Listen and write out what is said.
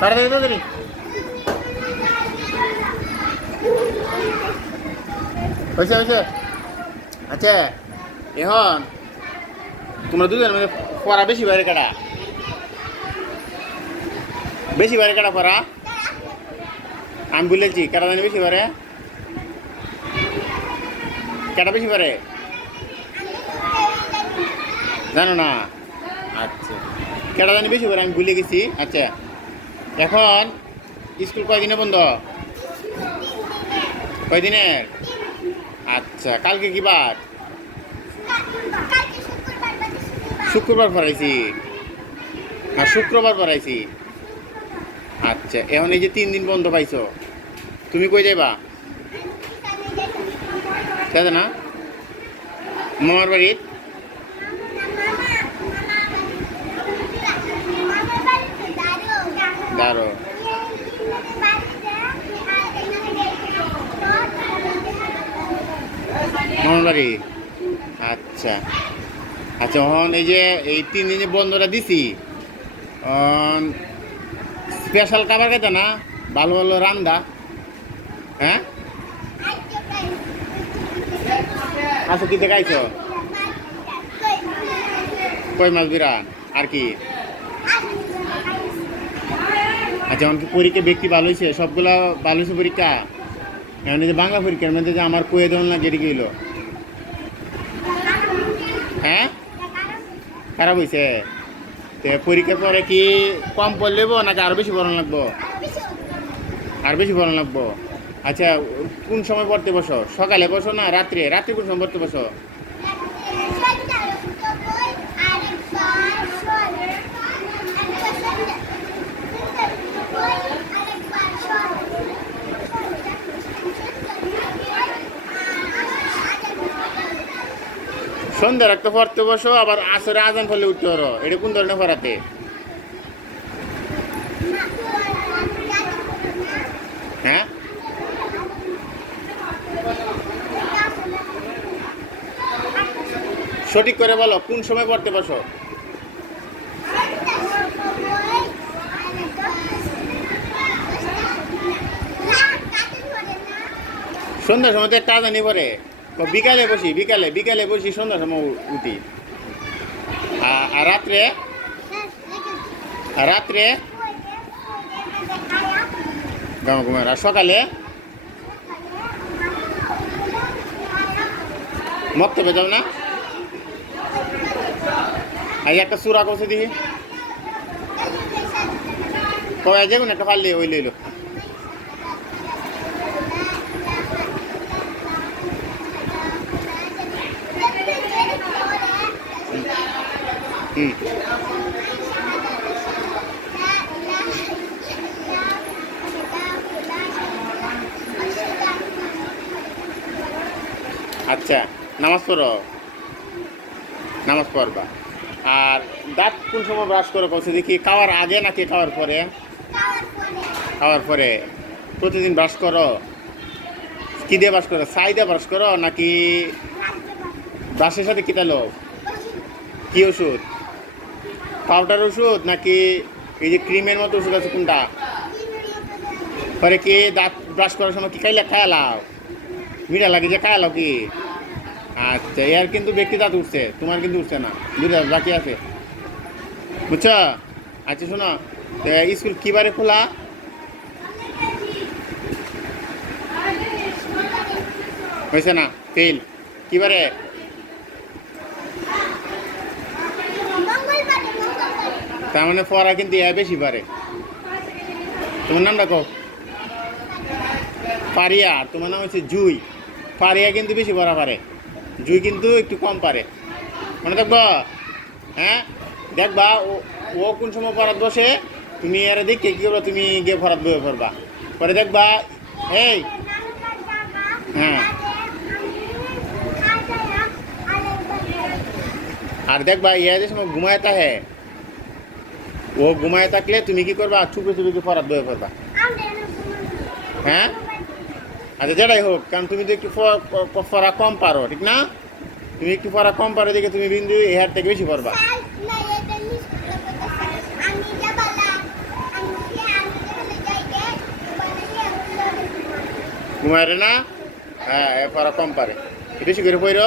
তাড়াতাড়ি তাড়াতাড়ি হয়েছে হয়েছে। আচ্ছা এখন তোমরা দুজন মানে পড়া বেশি বাইরে কাটা, বেশি বাইরে কাটা পড়া। আমি বলেছি কাটা জানি বেশি পারে, কাটা বেশি পারে জানো না? আচ্ছা কেটা জানি বেশি পারে, আমি ভুলে গেছি। আচ্ছা এখন স্কুল কয়দিনে বন্ধ? কয়দিনের? আচ্ছা কালকে কি বার? শুক্রবার পড়াইছি না শুক্রবার পড়াইছি। আচ্ছা এখন এই যে 3 দিন বন্ধ পাইছো, তুমি কই যাইবা? তাই না মামার বাড়ি? দাঁড়ো মামার বাড়ি। আচ্ছা আচ্ছা এখন এই যে এই 3 দিন যে বন্ধটা দিছি, স্পেশাল খাবার খাইতে না? ভালো ভালো রান্দা। হ্যাঁ আচ্ছা কি দেখাইছো? কই মাছ বিরান আর কি? আচ্ছা এখন কি পরীক্ষা ব্যক্তি ভালো হয়েছে? সবগুলা ভালো হয়েছে পরীক্ষা? এখন যে বাংলা পরীক্ষার মধ্যে যে আমার কয়ে দেওয়াল না যেটি গেল, হ্যাঁ খারাপ হয়েছে। তো পরীক্ষার পরে কি কম পড়লে নাকি আরো বেশি পড়ানো লাগবো? আর বেশি পড়ানো লাগবো। আচ্ছা কোন সময় পড়তে বসো? সকালে বসো না রাত্রে? রাত্রে কোন সময় পড়তে বসো? সন্ধ্যা রাখতে পড়তে বসো, আবার আসরে আজান ফলে উঠতে পারো। এটা কোন ধরনের পড়াতে? হ্যাঁ সঠিক করে বলো কোন সময় পড়তে বসো? সন্ধ্যার সময় তো একটা আজানি পড়ে। বিকালে বসি, বিকালে বিকালে বসি, সন্ধ্যার সময় উঠি। আর রাত্রে? আর রাত্রে গামা ঘুমার। আর সকালে মক্তবে যাও না? আজ একটা সুরা করছে দেখি, কয় যে একটা পারলে ওই লইল। আচ্ছা নামাজ পড়ো, নামাজ পড়বা। আর দাঁত কোন সময় ব্রাশ করো বলছে দেখি? খাওয়ার আগে নাকি খাওয়ার পরে? খাওয়ার পরে। প্রতিদিন ব্রাশ করো? কী দিয়ে ব্রাশ করো? ছাই দিয়ে ব্রাশ করো নাকি ব্রাশের সাথে কিতালো? কি ওষুধ? পাউডার ওষুধ নাকি এই যে ক্রিমের মতো ওষুধ আছে কোনটা? পরে কি দাঁত ব্রাশ করার সময় কি খাইলে খায়ালাও? মিঠা লাগে যে খায়ালাও কি? আচ্ছা এর কিন্তু ব্যক্তি দাঁত উঠছে, তোমার কিন্তু উঠছে না, দুটো দাঁত বাকি আছে, বুঝছো? আচ্ছা শোনো, স্কুল কী বারে খোলা? হয়েছে না ফেল? কী বারে? তার মানে পড়া কিন্তু বেশি পারে। তোমার নাম ডাকো পারিয়া, তোমার নাম হচ্ছে জুই। পারিয়া কিন্তু বেশি পড়া পারে, জুই কিন্তু একটু কম পারে। মনে দেখবো? হ্যাঁ দেখবা ও কোন সময় পড়াত বসে, তুমি এর দেখে কী করবো, তুমি গিয়ে পড়াত বয়ে পড়বা। পরে দেখবা এই হ্যাঁ, আর দেখবা ইয়া যে সময় ঘুমায় থাকে, ও ঘুমায় থাকলে তুমি কি করবা? চুপে চুপে পড়াত বয়ে পড়বা। হ্যাঁ আচ্ছা যেটাই হোক, কারণ তুমি তো একটু পড়া কম পারো, ঠিক না? তুমি একটু পড়া কম পারো দেখে তুমি বিন্দু এর থেকে বেশি পড়বা। ঘুমায় রে না? হ্যাঁ এ পড়া কম পারে বেশি করে পড়ো